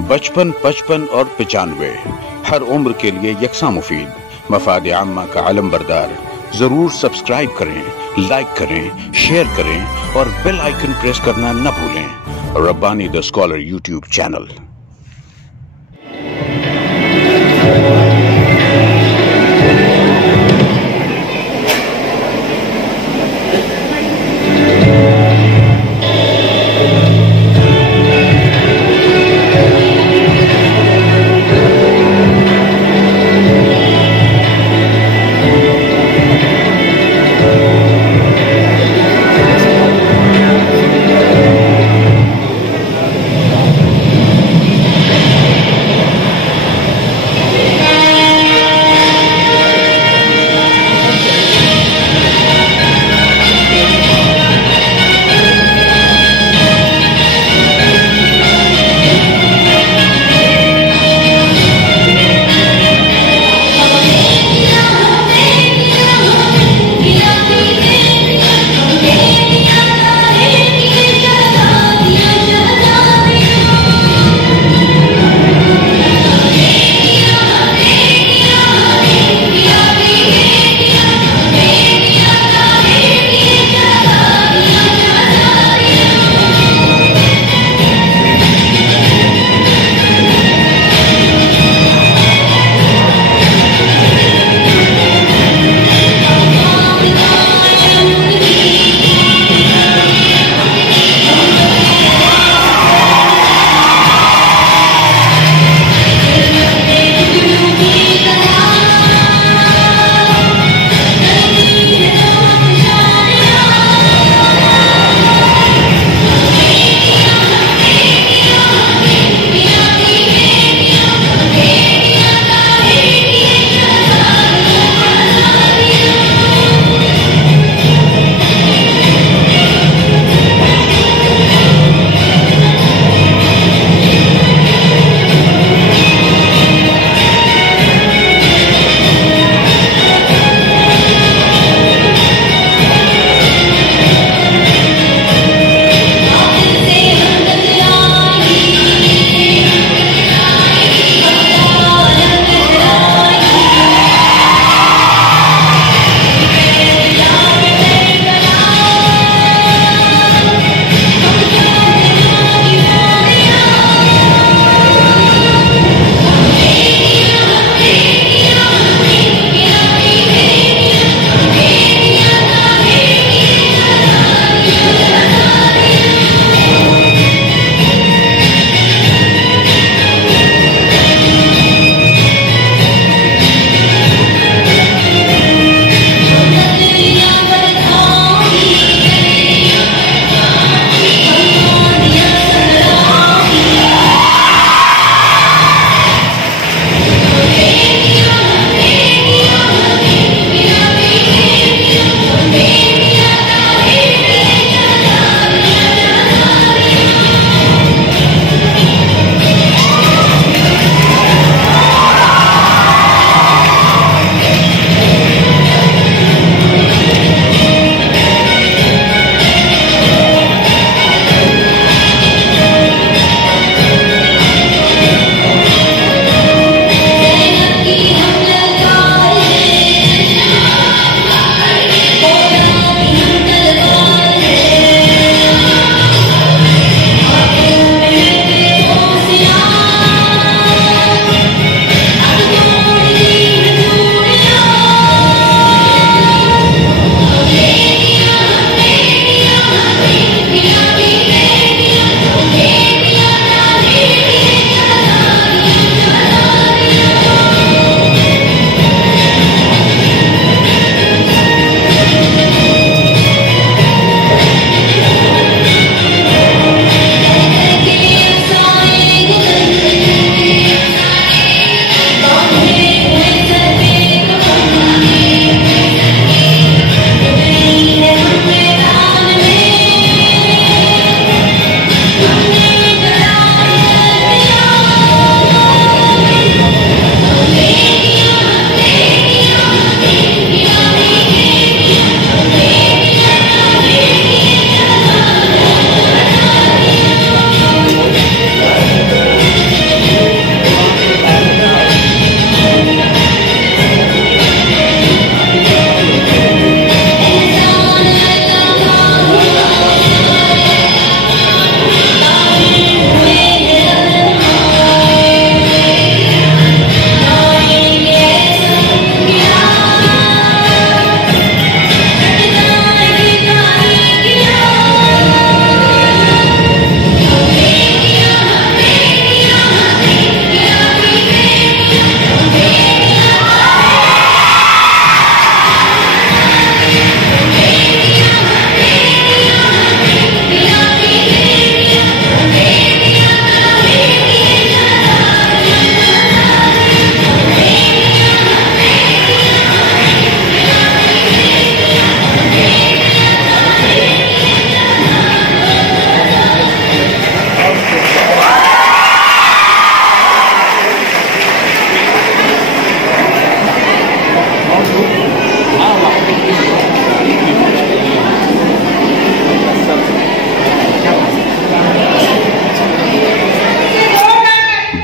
बचपन, 55 और 95 हर उम्र के लिए यकसा मुफीद। मफाद आम्मा का आलम बरदार। जरूर सब्सक्राइब करें, लाइक करें, शेयर करें और बेल आइकन प्रेस करना न भूलें। Rabbani the scholar YouTube channel.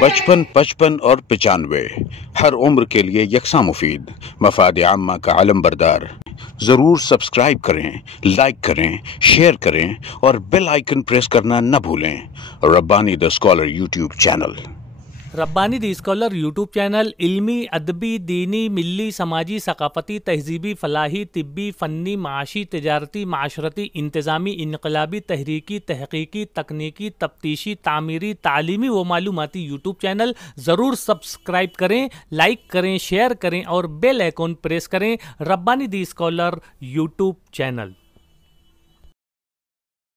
55, 55 और 95 हर उम्र के लिए यकसा मुफीद, मफाद आम्मा का अलम बरदार। जरूर सब्सक्राइब करें, लाइक करें, शेयर करें और बेल आइकन प्रेस करना न भूलें। Rabbani the scholar YouTube channel. Rabbani the scholar YouTube channel इल्मी, अदबी, दीनी, मिली, समाजी, सकाफती, तहजीबी, फलाही, तिब्बी, फ़न्नी, माशी, तिजारती, माशरती, इंतज़ामी, इनकलाबी, तहरीकी, तहकीकी, तकनीकी, तफ्तीशी, तामीरी, तालीमी व मालूमाती यूट्यूब चैनल। ज़रूर सब्सक्राइब करें, लाइक करें, शेयर करें और बेल आइकन प्रेस करें। Rabbani the scholar YouTube channel.